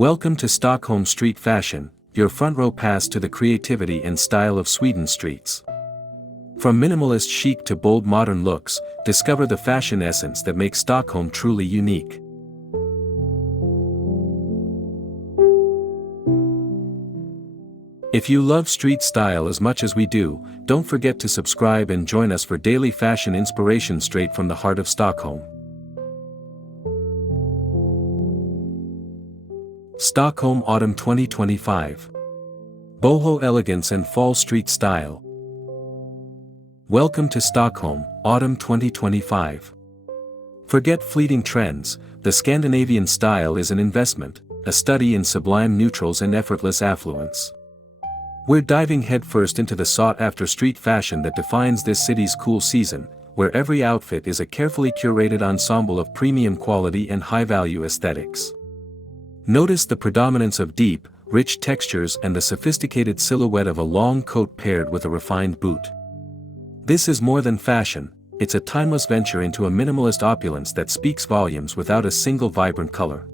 Welcome to Stockholm Street Fashion, your front row pass to the creativity and style of Sweden's streets. From minimalist chic to bold modern looks, discover the fashion essence that makes Stockholm truly unique. If you love street style as much as we do, don't forget to subscribe and join us for daily fashion inspiration straight from the heart of Stockholm. Stockholm Autumn 2025. Boho Elegance and Fall Street Style. Welcome to Stockholm, Autumn 2025. Forget fleeting trends, the Scandinavian style is an investment, a study in sublime neutrals and effortless affluence. We're diving headfirst into the sought-after street fashion that defines this city's cool season, where every outfit is a carefully curated ensemble of premium quality and high-value aesthetics. Notice the predominance of deep, rich textures and the sophisticated silhouette of a long coat paired with a refined boot. This is more than fashion, it's a timeless venture into a minimalist opulence that speaks volumes without a single vibrant color.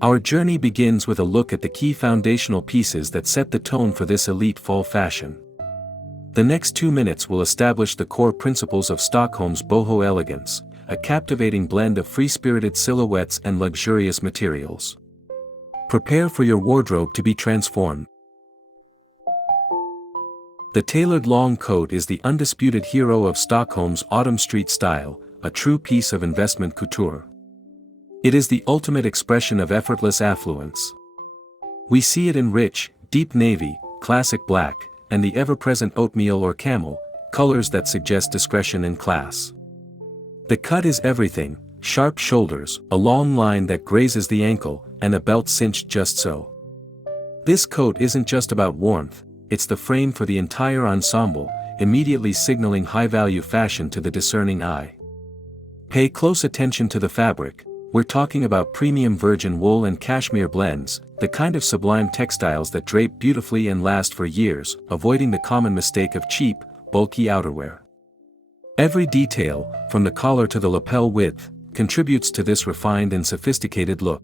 Our journey begins with a look at the key foundational pieces that set the tone for this elite fall fashion. The next 2 minutes will establish the core principles of Stockholm's Boho Elegance, a captivating blend of free-spirited silhouettes and luxurious materials. Prepare for your wardrobe to be transformed. The tailored long coat is the undisputed hero of Stockholm's autumn street style, a true piece of investment couture. It is the ultimate expression of effortless affluence. We see it in rich, deep navy, classic black, and the ever-present oatmeal or camel, colors that suggest discretion and class. The cut is everything: sharp shoulders, a long line that grazes the ankle, and a belt cinched just so. This coat isn't just about warmth, it's the frame for the entire ensemble, immediately signaling high-value fashion to the discerning eye. Pay close attention to the fabric. We're talking about premium virgin wool and cashmere blends, the kind of sublime textiles that drape beautifully and last for years, avoiding the common mistake of cheap, bulky outerwear. Every detail, from the collar to the lapel width, contributes to this refined and sophisticated look.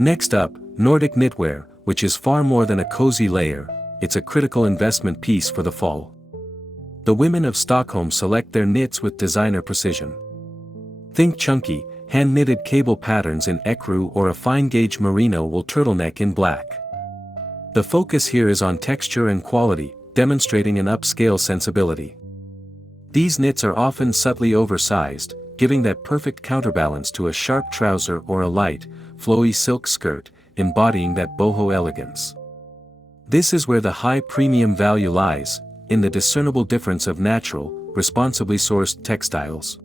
Next up, Nordic knitwear, which is far more than a cozy layer, it's a critical investment piece for the fall. The women of Stockholm select their knits with designer precision. Think chunky, hand-knitted cable patterns in ecru or a fine-gauge merino wool turtleneck in black. The focus here is on texture and quality, demonstrating an upscale sensibility. These knits are often subtly oversized, giving that perfect counterbalance to a sharp trouser or a light, flowy silk skirt, embodying that boho elegance. This is where the high premium value lies, in the discernible difference of natural, responsibly sourced textiles.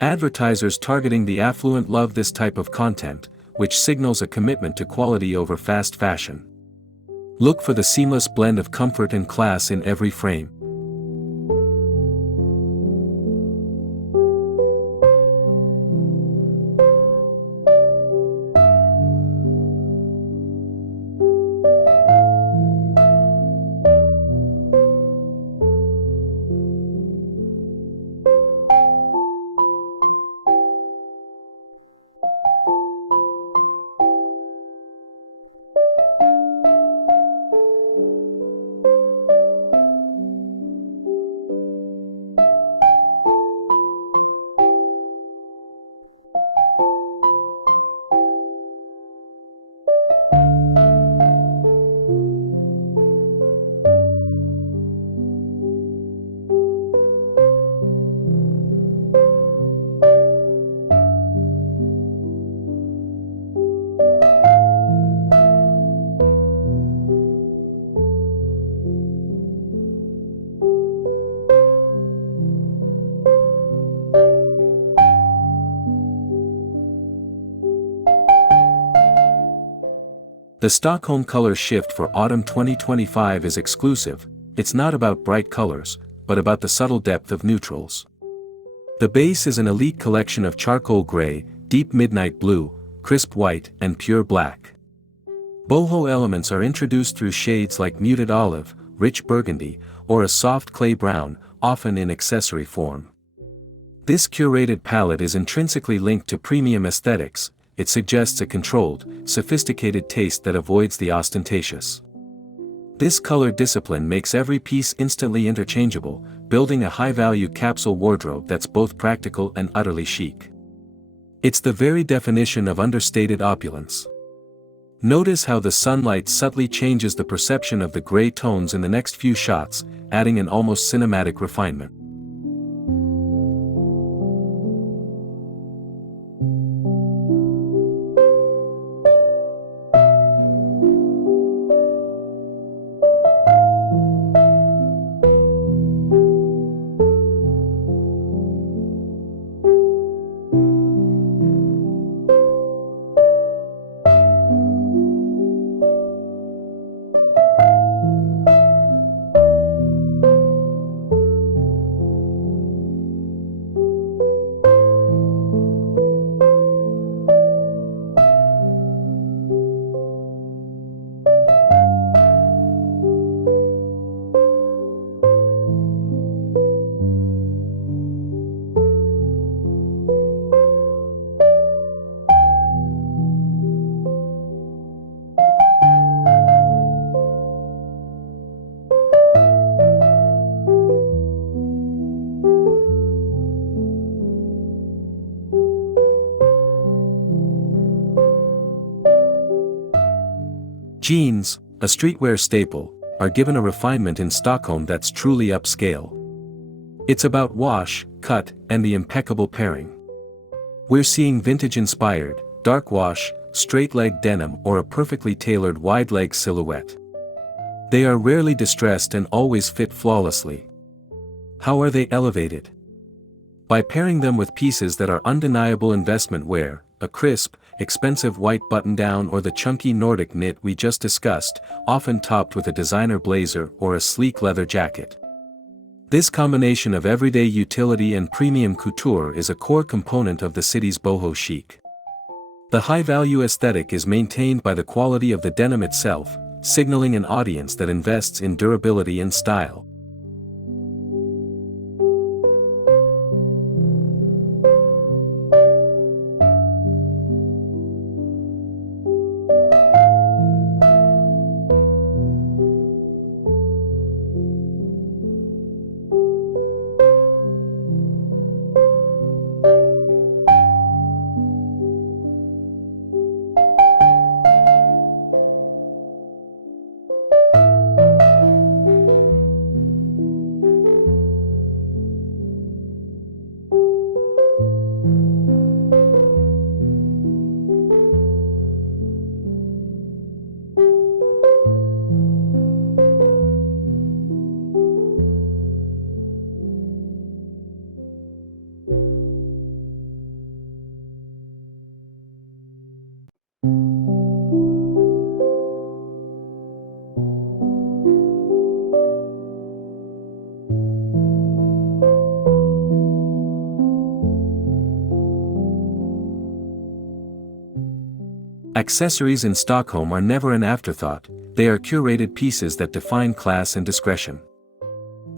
Advertisers targeting the affluent love this type of content, which signals a commitment to quality over fast fashion. Look for the seamless blend of comfort and class in every frame. The Stockholm color shift for autumn 2025 is exclusive. It's not about bright colors, but about the subtle depth of neutrals. The base is an elite collection of charcoal gray, deep midnight blue, crisp white, and pure black. Boho elements are introduced through shades like muted olive, rich burgundy, or a soft clay brown, often in accessory form. This curated palette is intrinsically linked to premium aesthetics. It suggests a controlled, sophisticated taste that avoids the ostentatious. This color discipline makes every piece instantly interchangeable, building a high-value capsule wardrobe that's both practical and utterly chic. It's the very definition of understated opulence. Notice how the sunlight subtly changes the perception of the gray tones in the next few shots, adding an almost cinematic refinement. Jeans, a streetwear staple, are given a refinement in Stockholm that's truly upscale. It's about wash, cut, and the impeccable pairing. We're seeing vintage-inspired, dark wash, straight-leg denim or a perfectly tailored wide-leg silhouette. They are rarely distressed and always fit flawlessly. How are they elevated? By pairing them with pieces that are undeniable investment wear, a crisp, expensive white button-down or the chunky Nordic knit we just discussed, often topped with a designer blazer or a sleek leather jacket. This combination of everyday utility and premium couture is a core component of the city's Boho-Chic. The high-value aesthetic is maintained by the quality of the denim itself, signaling an audience that invests in durability and style. Accessories in Stockholm are never an afterthought, they are curated pieces that define class and discretion.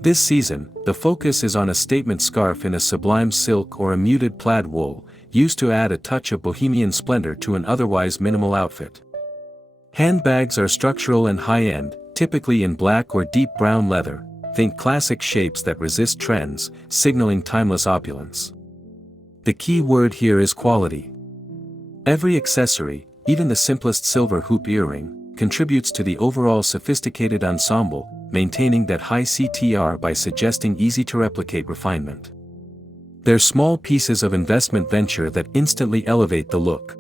This season, the focus is on a statement scarf in a sublime silk or a muted plaid wool, used to add a touch of Bohemian Splendor to an otherwise minimal outfit. Handbags are structural and high-end, typically in black or deep brown leather. Think classic shapes that resist trends, signaling timeless opulence. The key word here is quality. Every accessory, even the simplest silver hoop earring, contributes to the overall sophisticated ensemble, maintaining that high CTR by suggesting easy-to-replicate refinement. They're small pieces of investment venture that instantly elevate the look.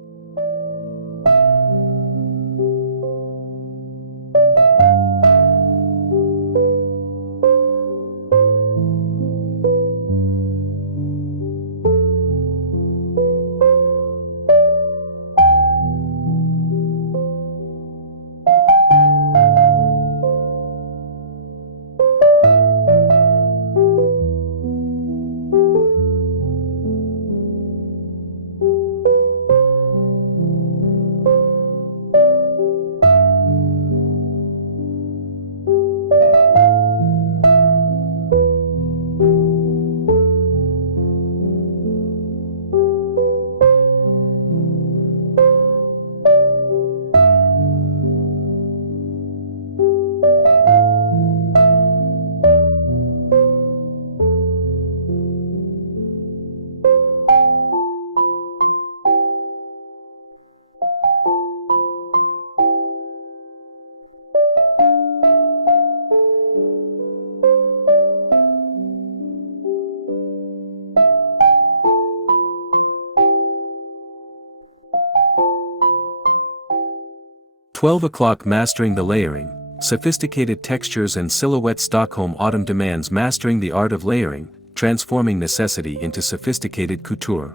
12 o'clock mastering the layering, sophisticated textures and silhouette. Stockholm Autumn demands mastering the art of layering, transforming necessity into sophisticated couture.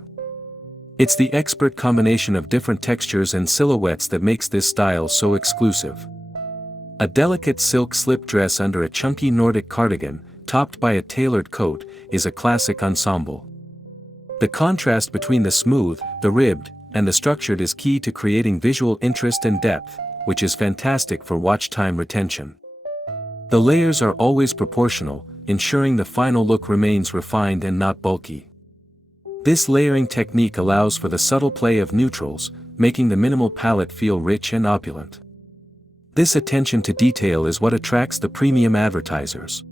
It's the expert combination of different textures and silhouettes that makes this style so exclusive. A delicate silk slip dress under a chunky Nordic cardigan, topped by a tailored coat, is a classic ensemble. The contrast between the smooth, the ribbed, and the structured is key to creating visual interest and depth, which is fantastic for watch time retention. The layers are always proportional, ensuring the final look remains refined and not bulky. This layering technique allows for the subtle play of neutrals, making the minimal palette feel rich and opulent. This attention to detail is what attracts the premium advertisers.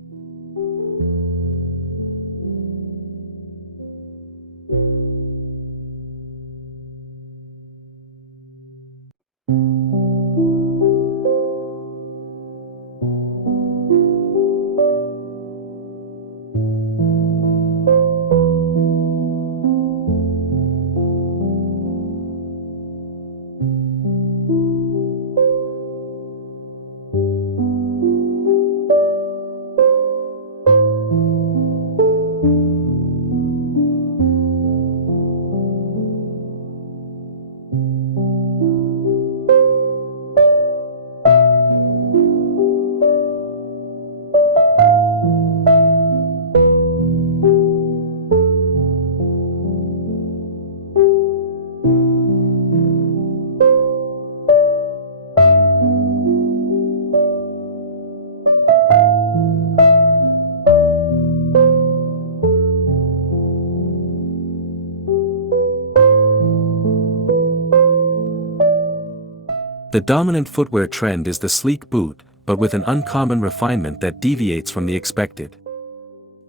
The dominant footwear trend is the sleek boot, but with an uncommon refinement that deviates from the expected.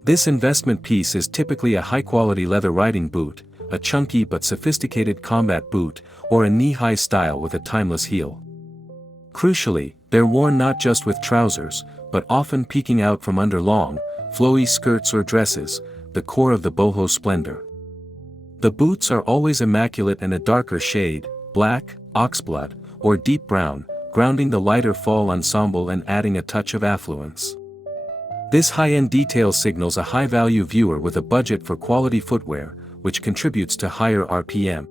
This investment piece is typically a high-quality leather riding boot, a chunky but sophisticated combat boot, or a knee-high style with a timeless heel. Crucially, they're worn not just with trousers, but often peeking out from under long, flowy skirts or dresses, the core of the boho splendor. The boots are always immaculate in a darker shade, black, oxblood, or deep brown, grounding the lighter fall ensemble and adding a touch of affluence. This high-end detail signals a high-value viewer with a budget for quality footwear, which contributes to higher RPM.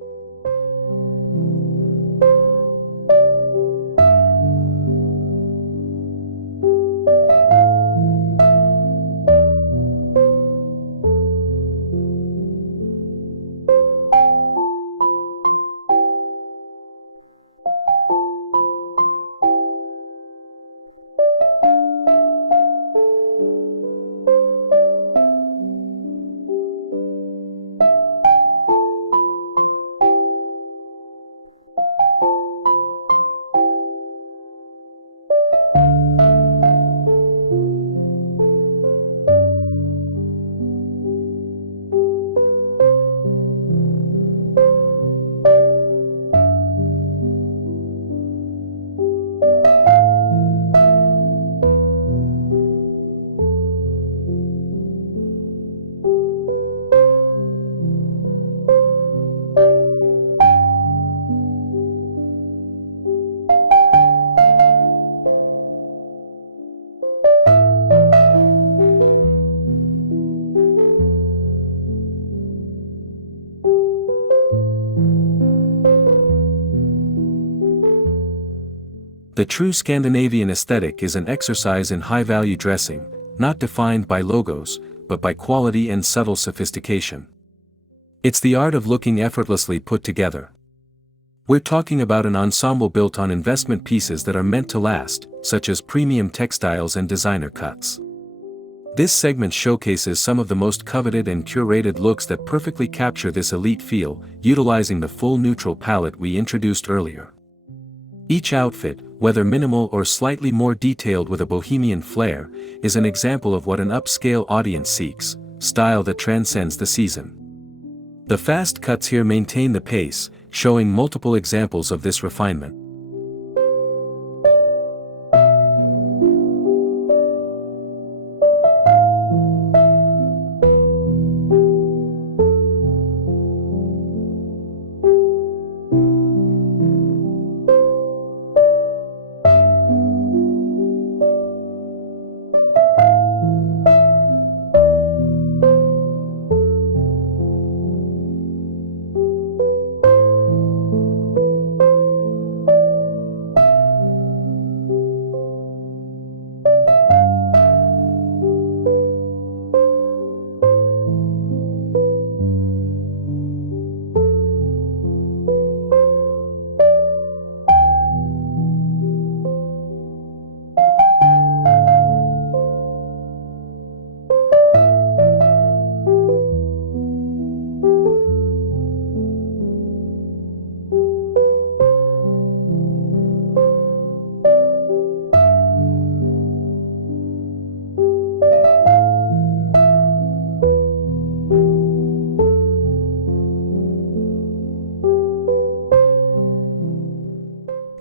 The true Scandinavian aesthetic is an exercise in high-value dressing, not defined by logos, but by quality and subtle sophistication. It's the art of looking effortlessly put together. We're talking about an ensemble built on investment pieces that are meant to last, such as premium textiles and designer cuts. This segment showcases some of the most coveted and curated looks that perfectly capture this elite feel, utilizing the full neutral palette we introduced earlier. Each outfit, whether minimal or slightly more detailed with a bohemian flair, is an example of what an upscale audience seeks, style that transcends the season. The fast cuts here maintain the pace, showing multiple examples of this refinement.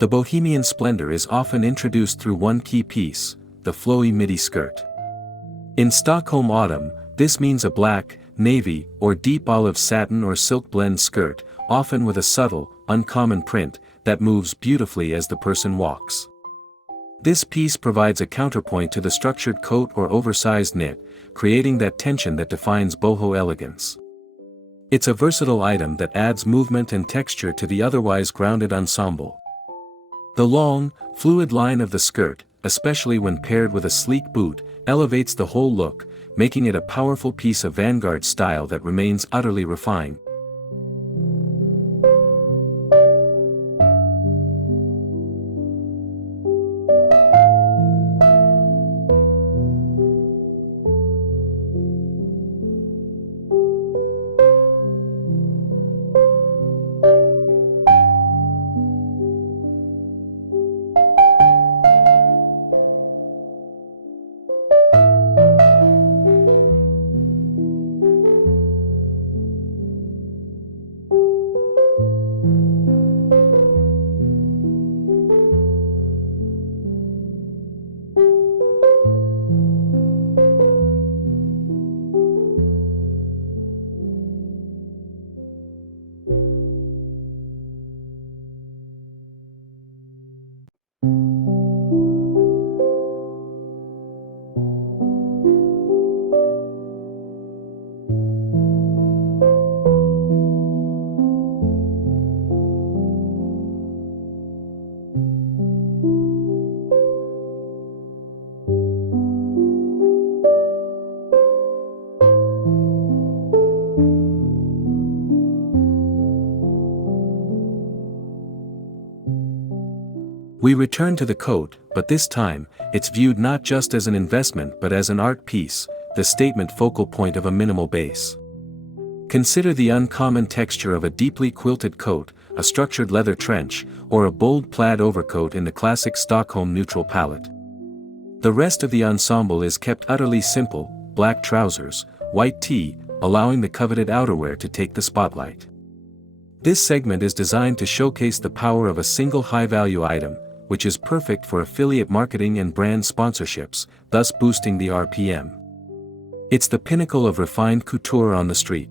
The Bohemian Splendor is often introduced through one key piece, the flowy midi skirt. In Stockholm autumn, this means a black, navy, or deep olive satin or silk blend skirt, often with a subtle, uncommon print, that moves beautifully as the person walks. This piece provides a counterpoint to the structured coat or oversized knit, creating that tension that defines boho elegance. It's a versatile item that adds movement and texture to the otherwise grounded ensemble. The long, fluid line of the skirt, especially when paired with a sleek boot, elevates the whole look, making it a powerful piece of Vanguard style that remains utterly refined. We return to the coat, but this time, it's viewed not just as an investment but as an art piece, the statement focal point of a minimal base. Consider the uncommon texture of a deeply quilted coat, a structured leather trench, or a bold plaid overcoat in the classic Stockholm neutral palette. The rest of the ensemble is kept utterly simple: black trousers, white tee, allowing the coveted outerwear to take the spotlight. This segment is designed to showcase the power of a single high-value item, which is perfect for affiliate marketing and brand sponsorships, thus boosting the RPM. It's the pinnacle of refined couture on the street.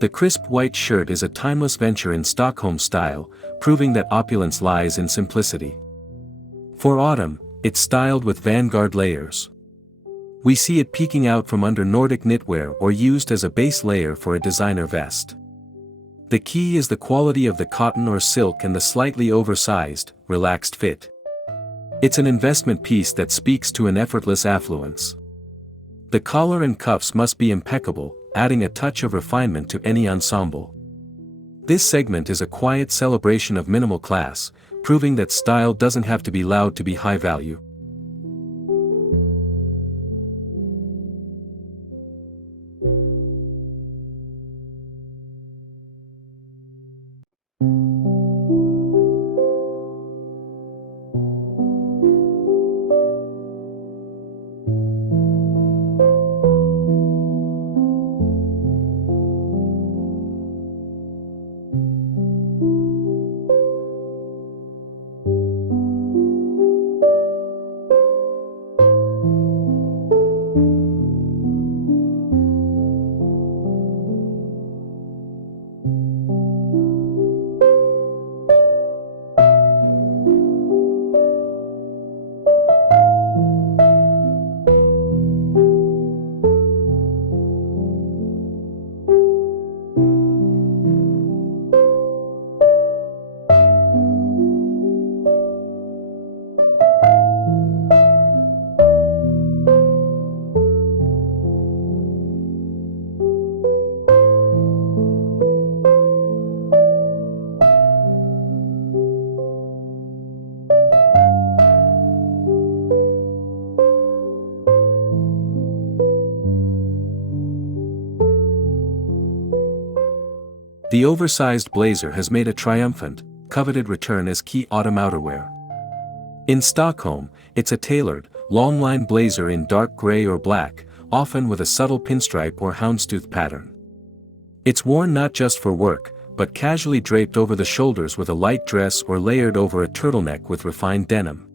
The crisp white shirt is a timeless venture in Stockholm style, proving that opulence lies in simplicity. For autumn, it's styled with Vanguard layers. We see it peeking out from under Nordic knitwear or used as a base layer for a designer vest. The key is the quality of the cotton or silk and the slightly oversized, relaxed fit. It's an investment piece that speaks to an effortless affluence. The collar and cuffs must be impeccable, adding a touch of refinement to any ensemble. This segment is a quiet celebration of minimal class, proving that style doesn't have to be loud to be high value. The oversized blazer has made a triumphant, coveted return as key autumn outerwear. In Stockholm, it's a tailored, long-line blazer in dark gray or black, often with a subtle pinstripe or houndstooth pattern. It's worn not just for work, but casually draped over the shoulders with a light dress or layered over a turtleneck with refined denim.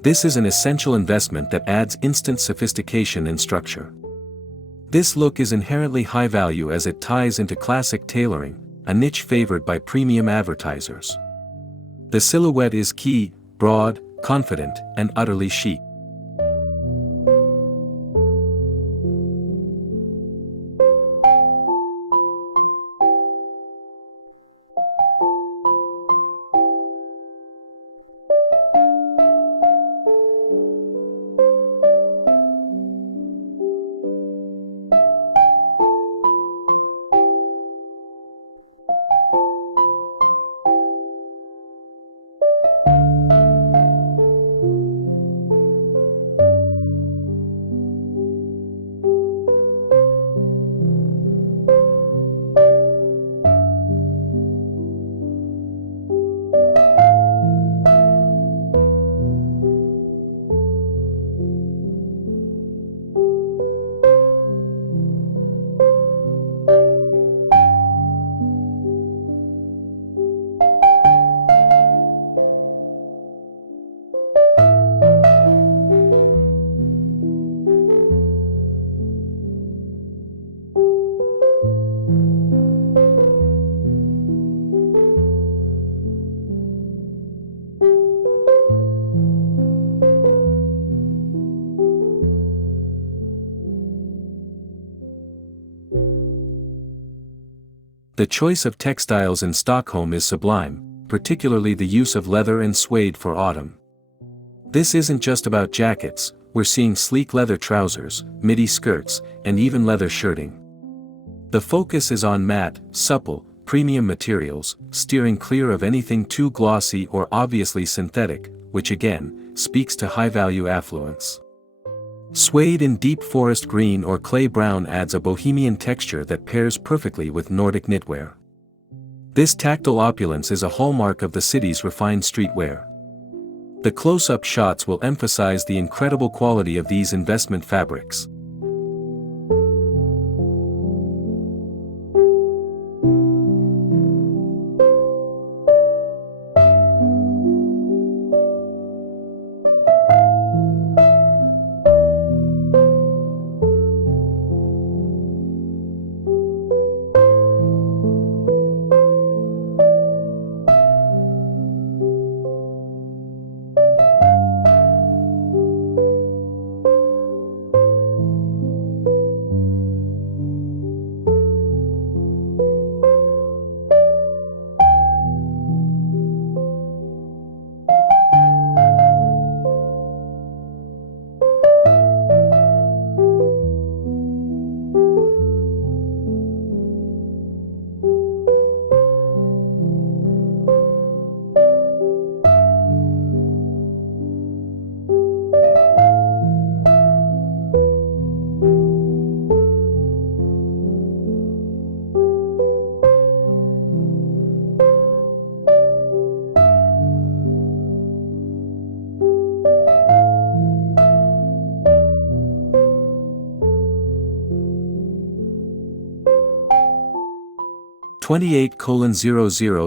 This is an essential investment that adds instant sophistication and structure. This look is inherently high value as it ties into classic tailoring, a niche favored by premium advertisers. The silhouette is key, broad, confident, and utterly chic. The choice of textiles in Stockholm is sublime, particularly the use of leather and suede for autumn. This isn't just about jackets, we're seeing sleek leather trousers, midi skirts, and even leather shirting. The focus is on matte, supple, premium materials, steering clear of anything too glossy or obviously synthetic, which again, speaks to high-value affluence. Suede in deep forest green or clay brown adds a bohemian texture that pairs perfectly with Nordic knitwear. This tactile opulence is a hallmark of the city's refined streetwear. The close-up shots will emphasize the incredible quality of these investment fabrics.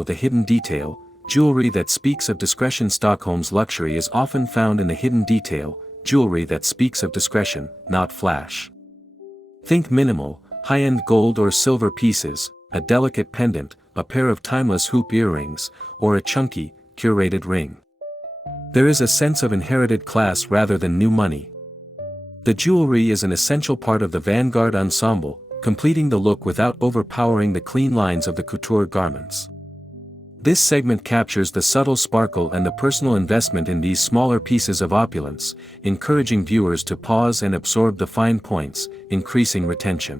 The hidden detail, jewelry that speaks of discretion. Stockholm's luxury is often found in the hidden detail, jewelry that speaks of discretion, not flash. Think minimal, high-end gold or silver pieces, a delicate pendant, a pair of timeless hoop earrings, or a chunky, curated ring. There is a sense of inherited class rather than new money. The jewelry is an essential part of the Vanguard Ensemble, completing the look without overpowering the clean lines of the couture garments. This segment captures the subtle sparkle and the personal investment in these smaller pieces of opulence, encouraging viewers to pause and absorb the fine points, increasing retention.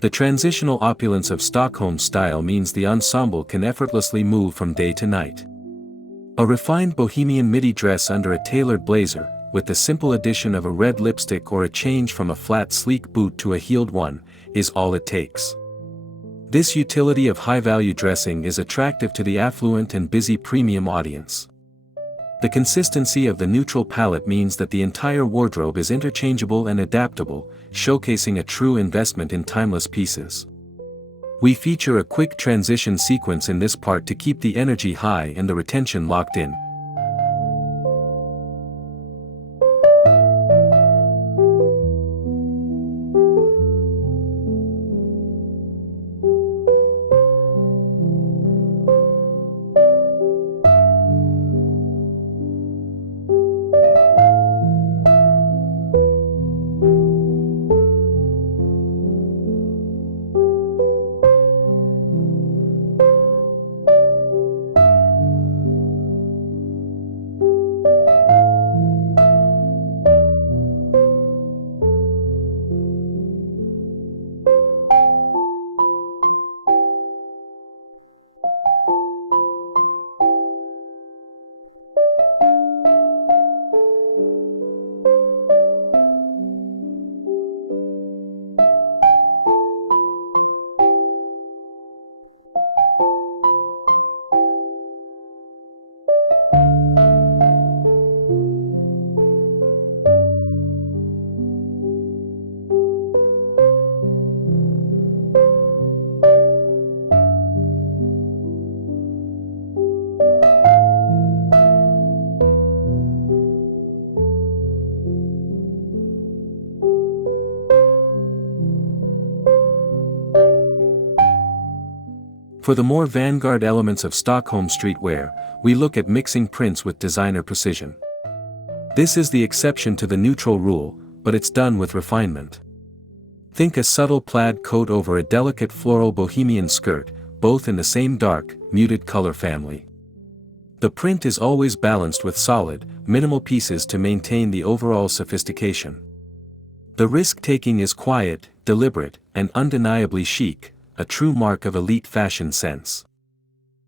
The transitional opulence of Stockholm style means the ensemble can effortlessly move from day to night. A refined bohemian midi dress under a tailored blazer, with the simple addition of a red lipstick or a change from a flat sleek boot to a heeled one, is all it takes. This utility of high-value dressing is attractive to the affluent and busy premium audience. The consistency of the neutral palette means that the entire wardrobe is interchangeable and adaptable, showcasing a true investment in timeless pieces. We feature a quick transition sequence in this part to keep the energy high and the retention locked in. For the more Vanguard elements of Stockholm streetwear, we look at mixing prints with designer precision. This is the exception to the neutral rule, but it's done with refinement. Think a subtle plaid coat over a delicate floral bohemian skirt, both in the same dark, muted color family. The print is always balanced with solid, minimal pieces to maintain the overall sophistication. The risk-taking is quiet, deliberate, and undeniably chic, a true mark of elite fashion sense.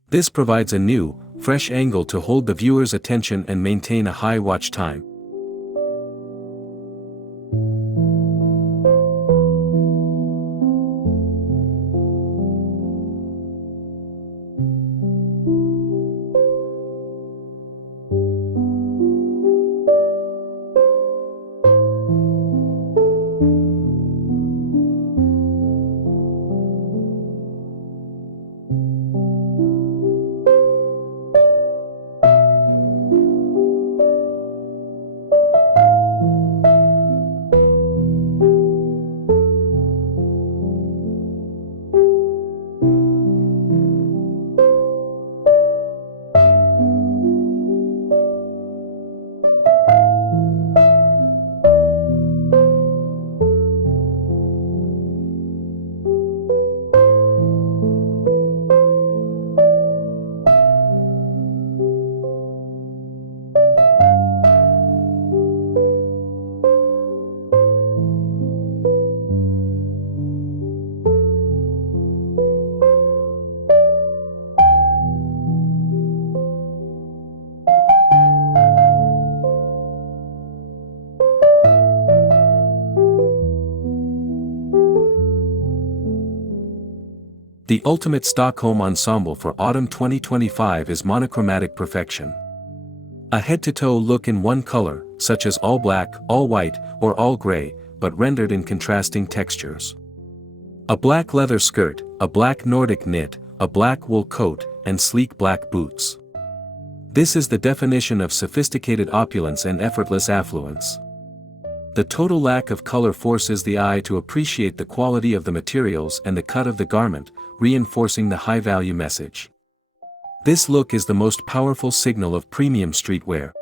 This provides a new, fresh angle to hold the viewer's attention and maintain a high watch time. The ultimate Stockholm ensemble for autumn 2025 is monochromatic perfection. A head-to-toe look in one color, such as all black, all white, or all gray, but rendered in contrasting textures. A black leather skirt, a black Nordic knit, a black wool coat, and sleek black boots. This is the definition of sophisticated opulence and effortless affluence. The total lack of color forces the eye to appreciate the quality of the materials and the cut of the garment, reinforcing the high-value message. This look is the most powerful signal of premium streetwear.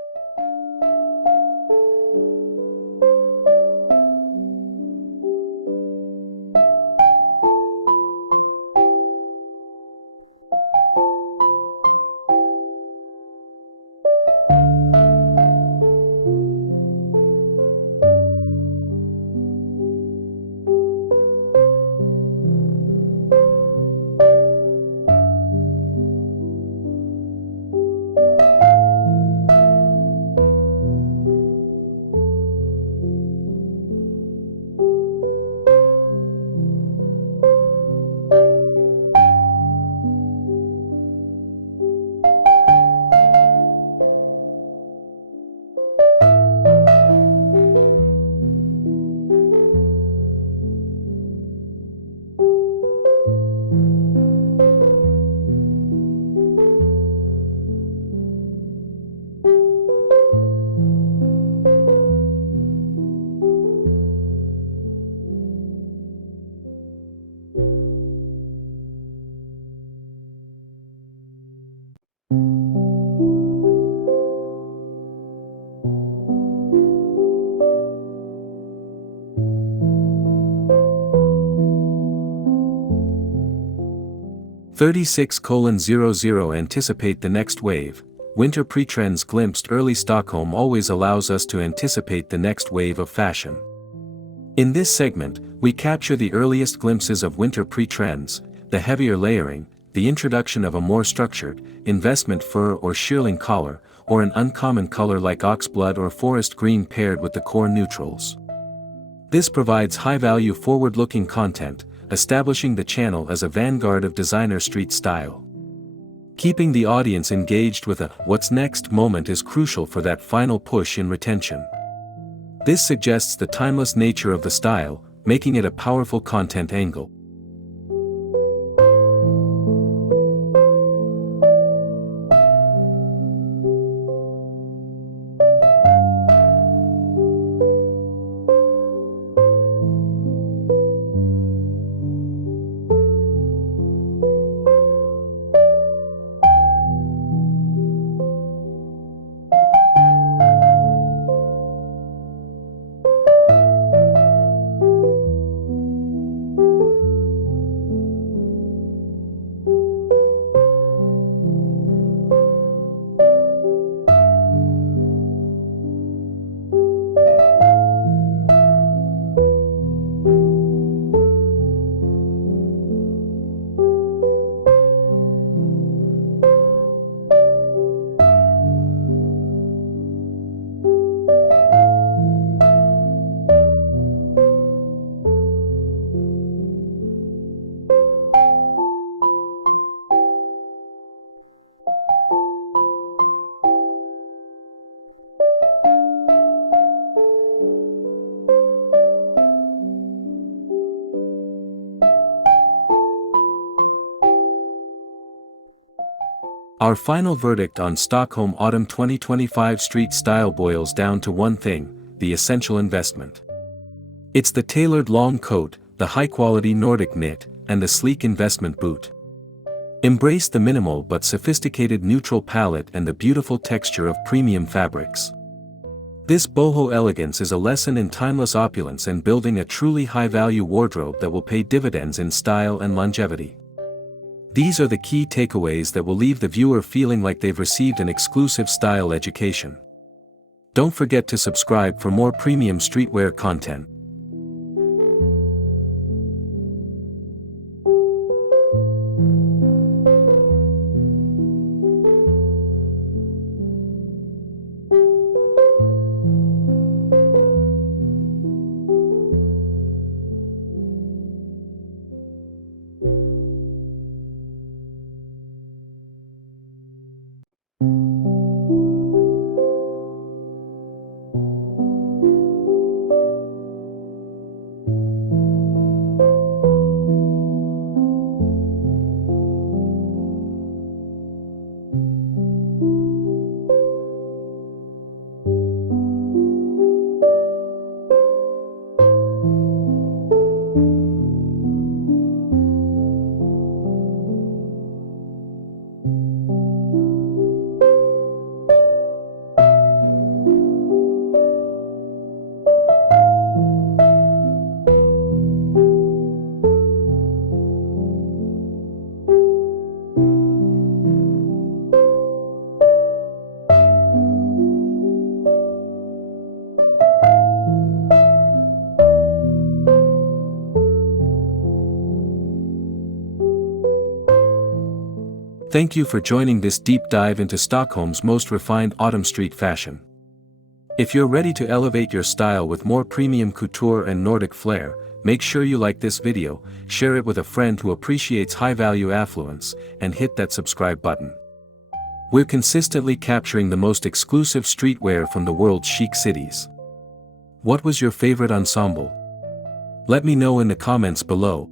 36:00 Anticipate the next wave. Winter pre-trends glimpsed early. Stockholm always allows us to anticipate the next wave of fashion. In this segment, we capture the earliest glimpses of winter pre-trends, the heavier layering, the introduction of a more structured, investment fur or shearling collar, or an uncommon color like oxblood or forest green paired with the core neutrals. This provides high-value forward-looking content, establishing the channel as a vanguard of designer street style. Keeping the audience engaged with a "what's next" moment is crucial for that final push in retention. This suggests the timeless nature of the style, making it a powerful content angle. Our final verdict on Stockholm Autumn 2025 street style boils down to one thing: the essential investment. It's the tailored long coat, the high-quality Nordic knit, and the sleek investment boot. Embrace the minimal but sophisticated neutral palette and the beautiful texture of premium fabrics. This boho elegance is a lesson in timeless opulence and building a truly high-value wardrobe that will pay dividends in style and longevity. These are the key takeaways that will leave the viewer feeling like they've received an exclusive style education. Don't forget to subscribe for more premium streetwear content. Thank you for joining this deep dive into Stockholm's most refined autumn street fashion. If you're ready to elevate your style with more premium couture and Nordic flair, make sure you like this video, share it with a friend who appreciates high-value affluence, and hit that subscribe button. We're consistently capturing the most exclusive streetwear from the world's chic cities. What was your favorite ensemble? Let me know in the comments below.